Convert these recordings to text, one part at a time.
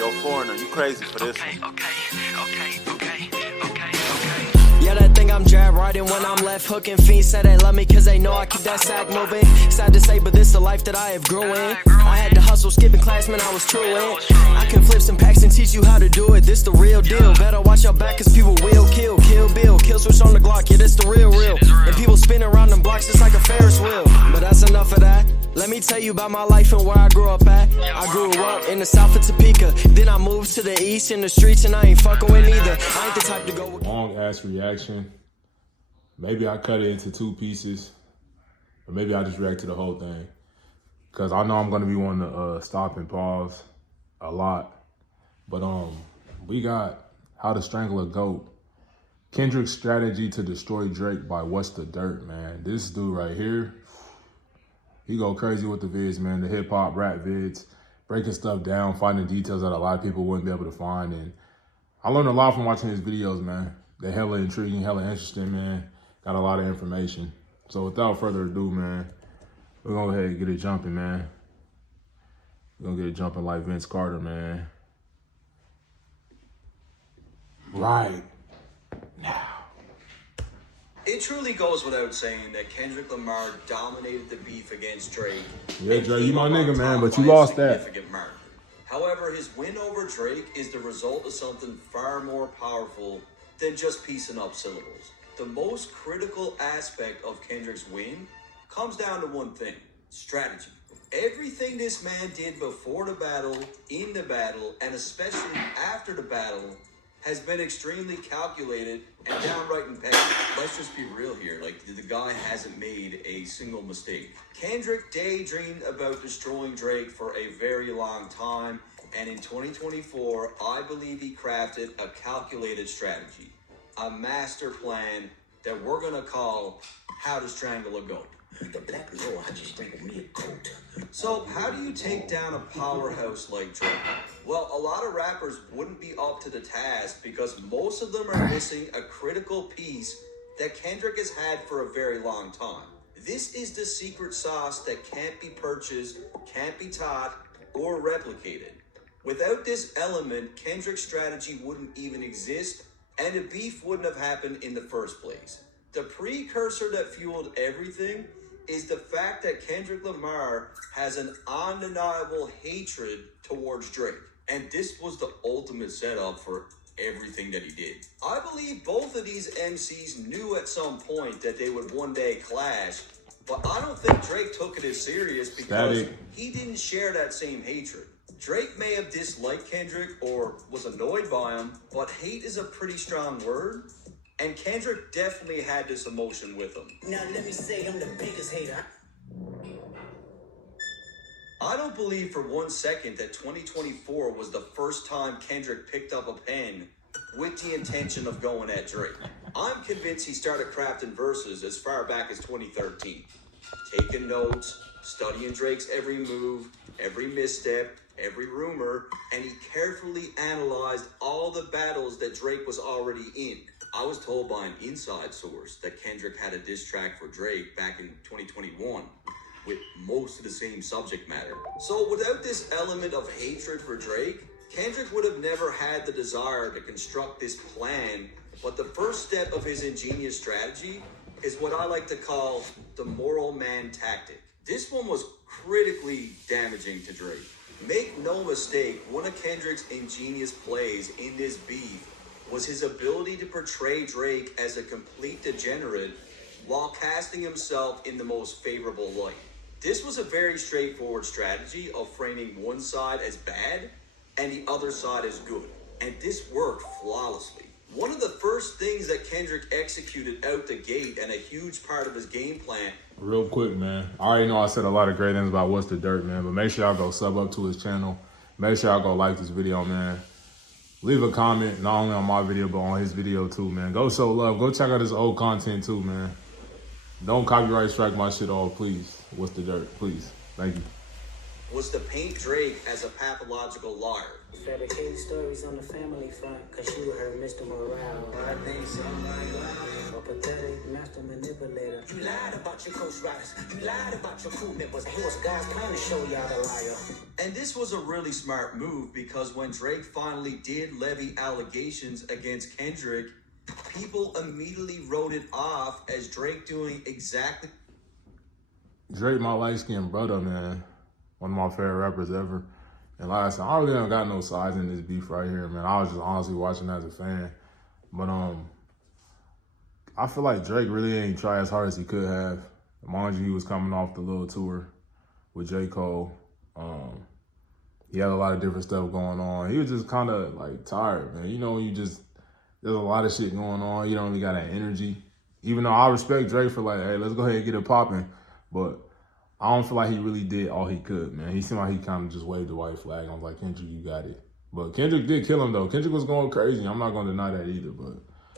yo, foreigner, you crazy for this one. Yeah, that thing I'm jab riding when I'm left hooking. Fiends say they love me cause they know I keep that sack moving. Sad to say, but this the life that I have grew in. I had to hustle, skipping class, man, I was true in. I can flip some packs and teach you how to do it. This the real deal. Better watch your back cause people will kill. Kill Bill, kill switch on the Glock, yeah, this the real. And people spin around them blocks just like a Ferris wheel. But that's enough of that. Let me tell you about my life and where I grew up at. I grew up in the south of Topeka. Then I moved to the east in the streets and I ain't fucking with neither. I ain't the type to go with... Long ass reaction. Maybe I cut it into 2 pieces. Or maybe I just react to the whole thing. Because I know I'm going to be wanting to stop and pause a lot. But we got How to Strangle a Goat. Kendricks' strategy to destroy Drake by What's the Dirt, man. This dude right here, he go crazy with the vids, man. The hip hop rap vids, breaking stuff down, finding details that a lot of people wouldn't be able to find. And I learned a lot from watching his videos, man. They're hella intriguing, hella interesting, man. Got a lot of information. So without further ado, man, we're gonna go ahead and get it jumping, man. We're gonna get it jumping like Vince Carter, man. Right now. It truly goes without saying that Kendrick Lamar dominated the beef against Drake. Yeah, Drake, you my nigga, man, but you lost that. Margin. However, his win over Drake is the result of something far more powerful than just piecing up syllables. The most critical aspect of Kendrick's win comes down to one thing: strategy. Everything this man did before the battle, in the battle, and especially after the battle has been extremely calculated and downright impeccable. Let's just be real here. Like, the guy hasn't made a single mistake. Kendrick daydreamed about destroying Drake for a very long time, and in 2024, I believe he crafted a calculated strategy, a master plan that we're gonna call How to Strangle a Goat. The black girl, I just strangled me a goat. So how do you take down a powerhouse like Drake? Well, a lot of rappers wouldn't be up to the task because most of them are missing a critical piece that Kendrick has had for a very long time. This is the secret sauce that can't be purchased, can't be taught, or replicated. Without this element, Kendrick's strategy wouldn't even exist, and the beef wouldn't have happened in the first place. The precursor that fueled everything is the fact that Kendrick Lamar has an undeniable hatred towards Drake. And this was the ultimate setup for everything that he did. I believe both of these MCs knew at some point that they would one day clash, but I don't think Drake took it as serious because he didn't share that same hatred. Drake may have disliked Kendrick or was annoyed by him, but hate is a pretty strong word. And Kendrick definitely had this emotion with him. Now let me say I'm the biggest hater. I don't believe for one second that 2024 was the first time Kendrick picked up a pen with the intention of going at Drake. I'm convinced he started crafting verses as far back as 2013. Taking notes, studying Drake's every move, every misstep, every rumor, and he carefully analyzed all the battles that Drake was already in. I was told by an inside source that Kendrick had a diss track for Drake back in 2021 with most of the same subject matter. So without this element of hatred for Drake, Kendrick would have never had the desire to construct this plan, but the first step of his ingenious strategy is what I like to call the moral man tactic. This one was critically damaging to Drake. Make no mistake, one of Kendrick's ingenious plays in this beef was his ability to portray Drake as a complete degenerate while casting himself in the most favorable light. This was a very straightforward strategy of framing one side as bad and the other side as good. And this worked flawlessly. One of the first things that Kendrick executed out the gate and a huge part of his game plan. Real quick, man. I already know I said a lot of great things about What's the Dirt, man, but make sure y'all go sub up to his channel. Make sure y'all go like this video, man. Leave a comment, not only on my video, but on his video too, man. Go show love. Go check out his old content too, man. Don't copyright strike my shit off, please. What's the Dirt, please. Thank you. was to paint Drake as a pathological liar. Fabricating stories on the family front, cause you heard Mr. Morale. I think somebody lied. A pathetic master manipulator. You lied about your Ghost Riders. You lied about your crew members. It was God's plan to show y'all the liar. And this was a really smart move because when Drake finally did levy allegations against Kendrick, people immediately wrote it off as Drake doing exactly. Drake, my light-skinned brother, man. One of my favorite rappers ever. And like I said, I really don't got no sides in this beef right here, man. I was just honestly watching as a fan. But I feel like Drake really ain't try as hard as he could have. Mind you, he was coming off the little tour with J. Cole. He had a lot of different stuff going on. He was just kind of like tired, man. You know, there's a lot of shit going on. You don't really got that energy. Even though I respect Drake for like, hey, let's go ahead and get it popping. But I don't feel like he really did all he could, man. He seemed like he kind of just waved the white flag. I was like, Kendrick, you got it. But Kendrick did kill him, though. Kendrick was going crazy. I'm not going to deny that either, but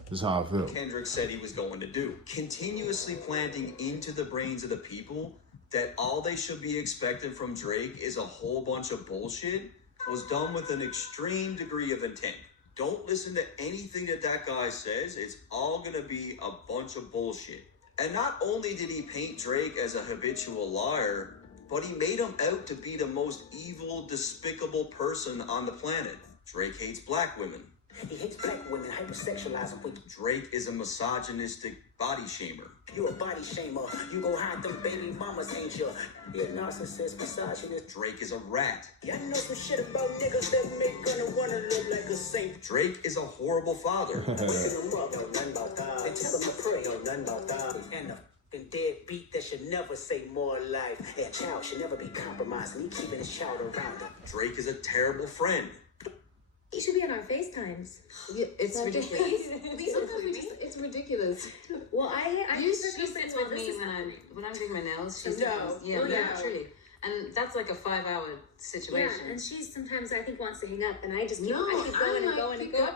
that's how I feel. Kendrick said he was going to do. Continuously planting into the brains of the people that all they should be expecting from Drake is a whole bunch of bullshit was done with an extreme degree of intent. Don't listen to anything that guy says. It's all going to be a bunch of bullshit. And not only did he paint Drake as a habitual liar, but he made him out to be the most evil, despicable person on the planet. Drake hates black women. He hates black women, hypersexualize them with. Drake is a misogynistic body shamer. You a body shamer. You go hide them baby mamas, ain't you? You're a narcissist, misogynist. Drake is a rat. Yeah, I know some shit about niggas that make gonna wanna look like a saint. Drake is a horrible father. Waking them up, know nothing about that. They tell them to pray, know nothing about that. And a deadbeat that should never say more life. A child should never be compromised, and he keeping his child around him. Drake is a terrible friend. He should be on our FaceTimes. Yeah, it's ridiculous. Please Sometimes it's ridiculous. Well, She sits with me when I'm doing my nails. She sits with me. Yeah, truly. And that's like a 5-hour situation. Yeah, and she sometimes I think wants to hang up, and I just keep, No, I keep going I'm and going like, and going.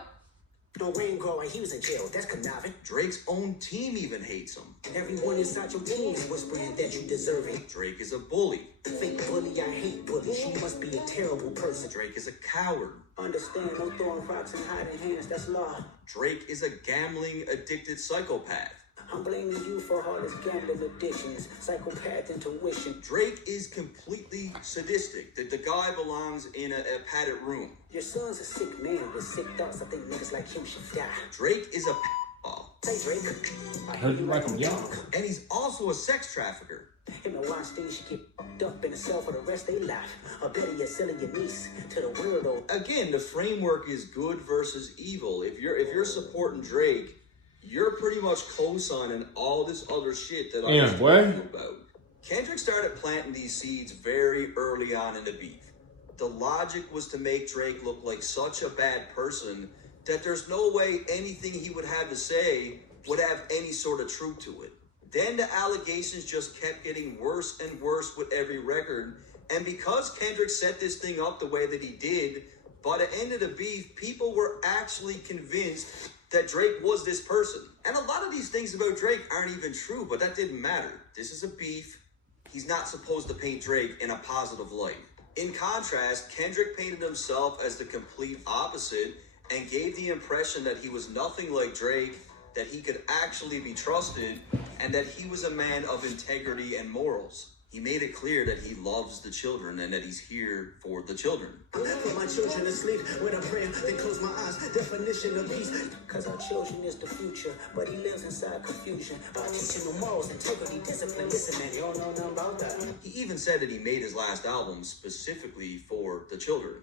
No, Wayne Grow, he was in jail. That's conniving. Drake's own team even hates him. And everyone inside your team is whispering that you deserve it. Drake is a bully. Fake bully, I hate bullies. You must be a terrible person. Drake is a coward. Understand, no throwing rocks and hiding hands, that's law. Drake is a gambling addicted psychopath. I'm blaming you for all his gambling addictions, psychopath intuition. Drake is completely sadistic. The guy belongs in a padded room. Your son's a sick man with sick thoughts. I think niggas like him should die. Drake is a p***ball. Say Drake. I Heard you like him young. And he's also a sex trafficker. Him and Weinstein should get fucked up in a cell for the rest of their life. Or better yet, selling your niece to the world. Again, the framework is good versus evil. If you're supporting Drake, you're pretty much co-signing all this other shit that I was talking about. Kendrick started planting these seeds very early on in the beef. The logic was to make Drake look like such a bad person that there's no way anything he would have to say would have any sort of truth to it. Then the allegations just kept getting worse and worse with every record. And because Kendrick set this thing up the way that he did, by the end of the beef, people were actually convinced that Drake was this person. And a lot of these things about Drake aren't even true, but that didn't matter. This is a beef. He's not supposed to paint Drake in a positive light. In contrast, Kendrick painted himself as the complete opposite and gave the impression that he was nothing like Drake, that he could actually be trusted, and that he was a man of integrity and morals. He made it clear that he loves the children and that he's here for the children. Put my children to sleep when I pray, then close my eyes. Definition of peace. Cause our children is the future, but he lives inside confusion. By teaching them morals, integrity, discipline. Listen, man, you don't know nothing about that. He even said that he made his last album specifically for the children.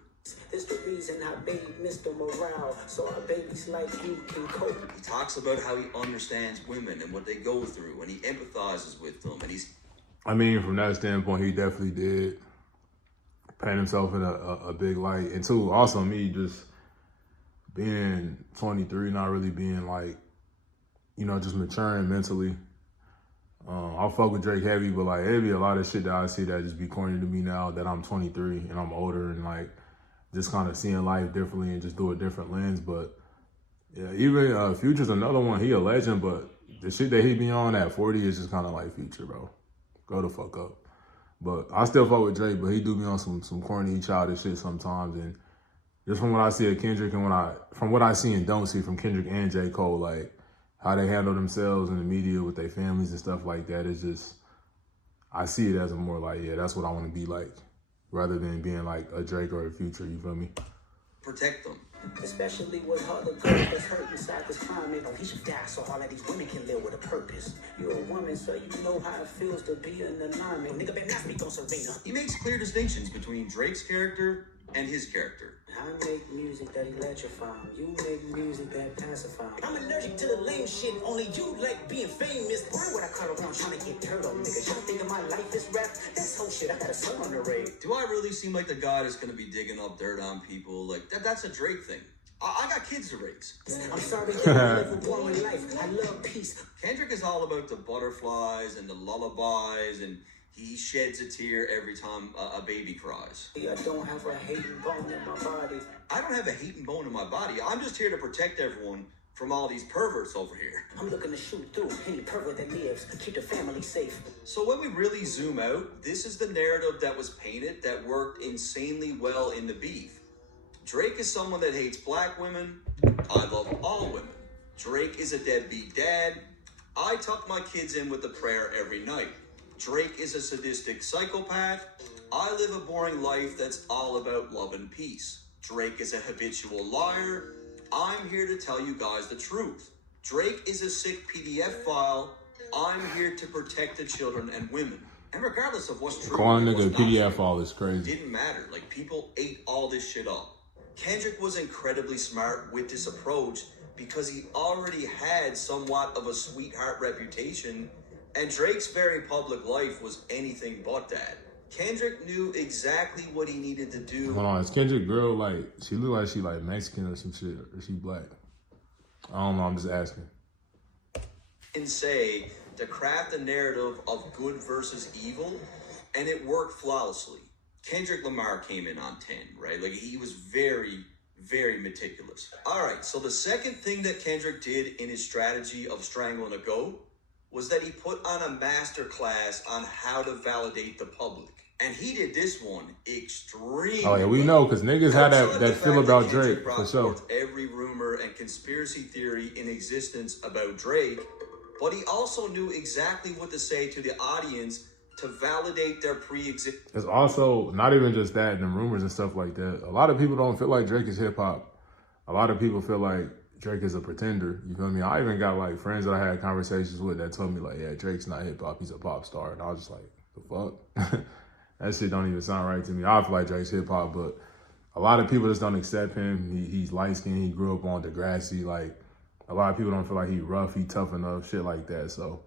This the reason I baby Mr. Morale, so our babies like you can cope. He talks about how he understands women and what they go through, and he empathizes with them, and he's... I mean, from that standpoint, he definitely did paint himself in a big light. And two, also me just being 23, not really being like, you know, just maturing mentally. I'll fuck with Drake heavy, but like it'd be a lot of shit that I see that just be corny to me now that I'm 23 and I'm older and like just kind of seeing life differently and just through a different lens. But yeah, even Future's another one. He a legend, but the shit that he be on at 40 is just kind of like Future, bro. Go the fuck up. But I still fuck with Drake, but he do be on some corny, childish shit sometimes. And just from what I see of Kendrick and from what I see and don't see from Kendrick and J. Cole, like how they handle themselves in the media with their families and stuff like that, it's just, I see it as a more like, yeah, that's what I want to be like, rather than being like a Drake or a Future, you feel me? Protect them. Especially with other girls that's hurt inside this climate. Oh, he should die so all of these women can live with a purpose. You're a woman, so you know how it feels to be in the alignment. Nigga better not speak on Serena. He makes clear distinctions between Drake's character and his character. I make music that electrify. You make music that pacify. I'm allergic to the lame shit. Only you like being famous. Why would I call around trying to get dirt on niggas? Y'all think of my life is rap? That's whole shit. I got a son on the radio. Do I really seem like the guy that's gonna be digging up dirt on people? Like that's a Drake thing. I got kids to raise. I'm sorry to live a boring life. I love peace. Kendrick is all about the butterflies and the lullabies, and he sheds a tear every time a baby cries. I don't have a hating bone in my body. I don't have a hating bone in my body. I'm just here to protect everyone from all these perverts over here. I'm looking to shoot through any pervert that lives. Keep the family safe. So when we really zoom out, this is the narrative that was painted that worked insanely well in the beef. Drake is someone that hates black women. I love all women. Drake is a deadbeat dad. I tuck my kids in with a prayer every night. Drake is a sadistic psychopath. I live a boring life that's all about love and peace. Drake is a habitual liar. I'm here to tell you guys the truth. Drake is a sick PDF file. I'm here to protect the children and women. And regardless of what's true, Calling nigga a what's not PDF true, file is crazy. didn't matter. Like, people ate all this shit up. Kendrick was incredibly smart with this approach because he already had somewhat of a sweetheart reputation, and Drake's very public life was anything but that. Kendrick knew exactly what he needed to do. Hold on, is Kendrick girl like, she look like she like Mexican or some shit, or is she black? I don't know, I'm just asking. And say to craft a narrative of good versus evil, and it worked flawlessly. Kendrick Lamar came in on 10, right? Like, he was very, very meticulous. All right, so the second thing that Kendrick did in his strategy of strangling a goat was that he put on a master class on how to validate the public. And he did this one extremely Oh yeah, we know, because niggas had that feel about Drake, for sure. Every rumor and conspiracy theory in existence about Drake, but he also knew exactly what to say to the audience to validate their pre-existing. It's also not even just that, and the rumors and stuff like that. A lot of people don't feel like Drake is hip hop. A lot of people feel like Drake is a pretender. You feel me? I even got like friends that I had conversations with that told me like, yeah, Drake's not hip hop, he's a pop star. And I was just like, the fuck? That shit don't even sound right to me. I feel like Drake's hip hop, but a lot of people just don't accept him. He's light skinned, he grew up on Degrassi. Like, a lot of people don't feel like he rough, he tough enough, shit like that. So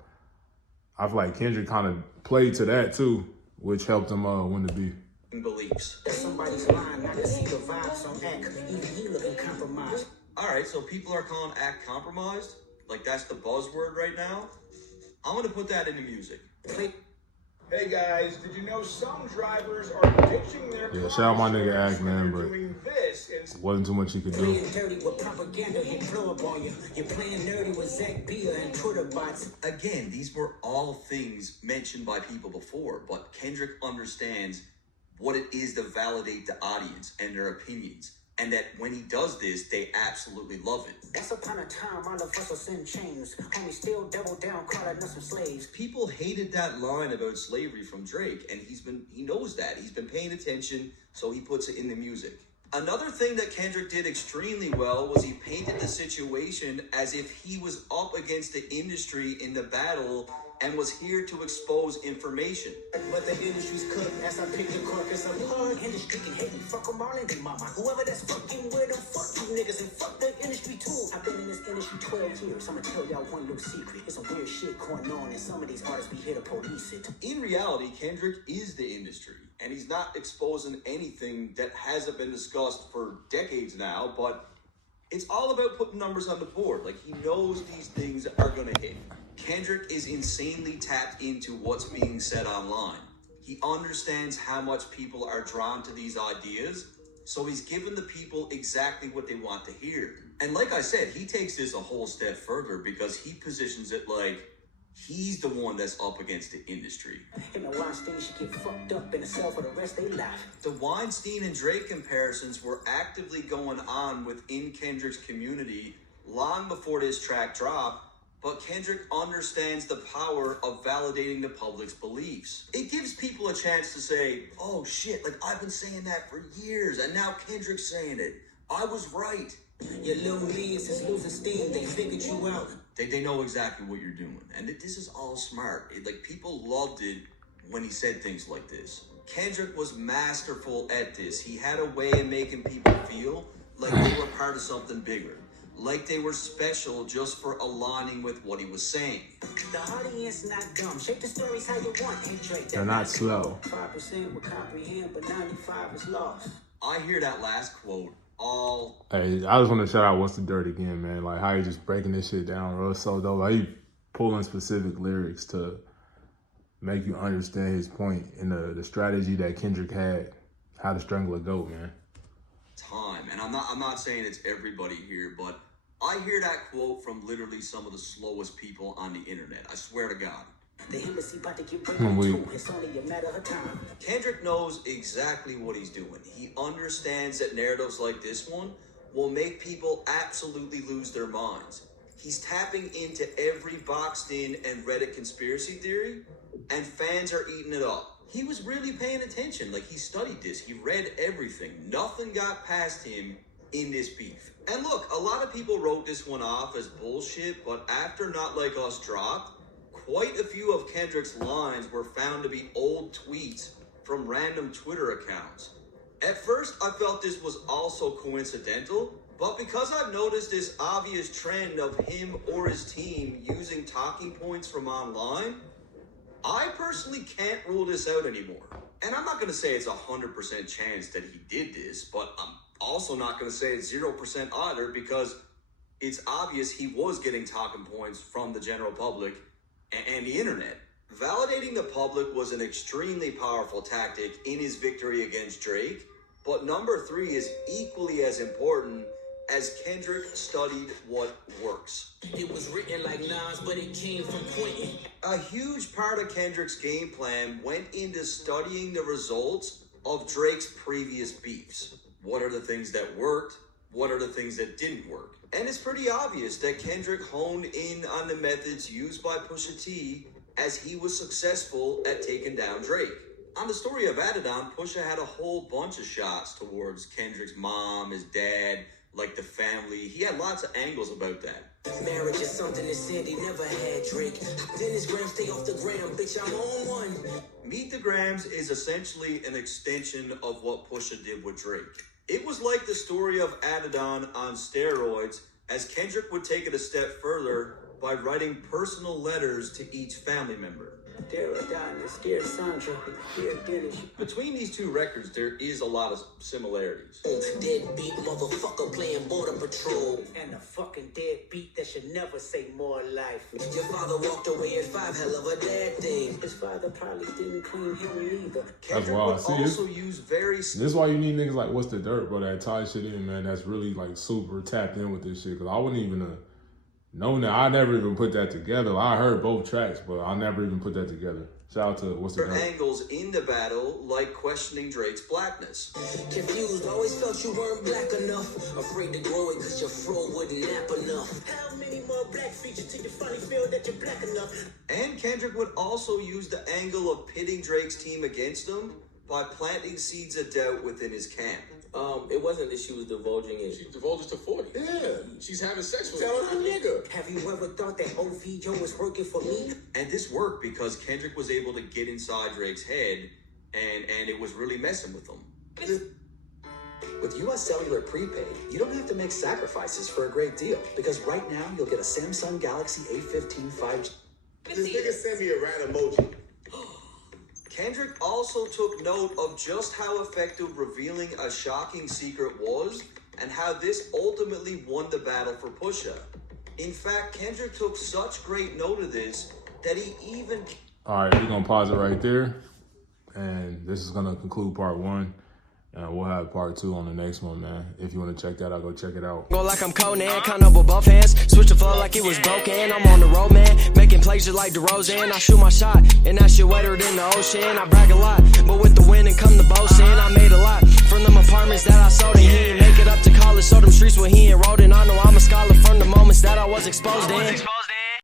I feel like Kendrick kind of played to that too, which helped him win the beef. Beliefs. Somebody's lying. I can see the vibes on act. Even he looking compromised. All right, so people are calling act compromised. Like, that's the buzzword right now. I'm gonna put that in the music. Hey guys, did you know some drivers are ditching their cars? Yeah, shout out my nigga Act, man, but doing this instead. wasn't too much he could do. Playing dirty with propaganda and blow up on you. You're playing nerdy with Zach Beer and Twitter bots. Again, these were all things mentioned by people before, but Kendrick understands what it is to validate the audience and their opinions. And that when he does this, they absolutely love it. That's upon a time all of us was in chains. Homie still double down, calling us some slaves. People hated that line about slavery from Drake, and he knows that. He's been paying attention, so he puts it in the music. Another thing that Kendrick did extremely well was he painted the situation as if he was up against the industry in the battle and was here to expose information. But the industry's cooked as I pick the carcass apart. Industry can hate me, fuck them all and mama. Whoever that's fucking with them, fuck you niggas and fuck the industry too. I've been in this industry 12 years. I'ma tell y'all one little secret. There's some weird shit going on and some of these artists be here to police it. In reality, Kendrick is the industry, and he's not exposing anything that hasn't been discussed for decades now, but it's all about putting numbers on the board. Like, he knows these things are gonna hit. Kendrick is insanely tapped into what's being said online. He understands how much people are drawn to these ideas, so he's given the people exactly what they want to hear. And like I said, he takes this a whole step further because he positions it like He's the one that's up against the industry. And the Weinstein should get fucked up in a cell for the rest of their life. The Weinstein and Drake comparisons were actively going on within Kendrick's community long before this track dropped, but Kendrick understands the power of validating the public's beliefs. It gives people a chance to say, oh shit, like I've been saying that for years, and now Kendrick's saying it. I was right. Your little leads is losing steam, they figured you out. They know exactly what you're doing. And this is all smart. Like, people loved it when he said things like this. Kendrick was masterful at this. He had a way of making people feel like they were part of something bigger. Like they were special just for aligning with what he was saying. The audience not dumb. Shape the stories how you want. Hey, Drake, They're not slow. 5% will comprehend, but 95 is lost. I hear that last quote all. Hey, I just want to shout out What's the Dirt again, man. Like how you just breaking this shit down, bro. It's so dope. How you pulling specific lyrics to make you understand his point and the strategy that Kendrick had, how to strangle a goat, man. Time. And I'm not saying it's everybody here, but I hear that quote from literally some of the slowest people on the internet. I swear to God. The embassy about to get ready. It's only a matter of time. Kendrick knows exactly what he's doing. He understands that narratives like this one will make people absolutely lose their minds. He's tapping into every boxed in and Reddit conspiracy theory, and fans are eating it up. He was really paying attention. Like, he studied this. He read everything. Nothing got past him in this beef. And look, a lot of people wrote this one off as bullshit, but after Not Like Us dropped, quite a few of Kendrick's lines were found to be old tweets from random Twitter accounts. At first, I felt this was also coincidental, but because I've noticed this obvious trend of him or his team using talking points from online, I personally can't rule this out anymore. And I'm not going to say it's 100% chance that he did this, but I'm also not going to say it's 0% either, because it's obvious he was getting talking points from the general public and the internet. Validating the public was an extremely powerful tactic in his victory against Drake, but number 3 is equally as important, as Kendrick studied what works. It was written like Nas, but it came from Quentin. A huge part of Kendrick's game plan went into studying the results of Drake's previous beefs. What are the things that worked? What are the things that didn't work? And it's pretty obvious that Kendrick honed in on the methods used by Pusha T as he was successful at taking down Drake. On the story of Adidon, Pusha had a whole bunch of shots towards Kendrick's mom, his dad, like the family. He had lots of angles about that. Marriage is something that Sandy never had, Drake. Dennis Graham, stay off the gram, bitch, I'm on one. Meet the Grams is essentially an extension of what Pusha did with Drake. It was like the story of Adidon on steroids, as Kendrick would take it a step further by writing personal letters to each family member. Dear Adonis, dear Sandra, dear Dennis. Between these two records, there is a lot of similarities. Deadbeat motherfucker playing border patrol. And a fucking deadbeat that should never say more life. Your father walked away at 5, hell of a dad thing. His father probably didn't clean him either. Kendrick would also use very... This is why you need niggas like What's the Dirt, bro, that tie shit in, man. That's really like super tapped in with this shit. Because I wouldn't even known that. I never even put that together. I heard both tracks, but I never even put that together. Shout out to What's the Dirt. Angles in the battle, like questioning Drake's blackness. Confused, always felt you weren't black enough. Afraid to grow it because your fro wouldn't nap enough. How many more black features till you finally feel that you're black enough? And Kendrick would also use the angle of pitting Drake's team against him by planting seeds of doubt within his camp. It wasn't that she was divulging it. She divulges to 40. Yeah. She's having sex with Tell her nigga. Have you ever thought that OV Joe was working for me? And this worked because Kendrick was able to get inside Drake's head, and it was really messing with him. With US Cellular Prepaid, you don't have to make sacrifices for a great deal, because right now you'll get a Samsung Galaxy A15 5G. This nigga sent me a rat emoji. Kendrick also took note of just how effective revealing a shocking secret was, and how this ultimately won the battle for Pusha. In fact, Kendrick took such great note of this that he even... All right, we're going to pause it right there. And this is going to conclude part 1. And we'll have part 2 on the next one, man. If you want to check that out, go check it out. Go like I'm Conan, kind of with both hands. Switch the flow like it was broken. I'm on the road, man. Making plays just like DeRozan. I shoot my shot, and that shit wetter than the ocean. I brag a lot, but with the wind and come the boasting. I made a lot from them apartments that I sold, and he didn't make it up to college. So them streets where he enrolled in. I know I'm a scholar from the moments that I was exposed in.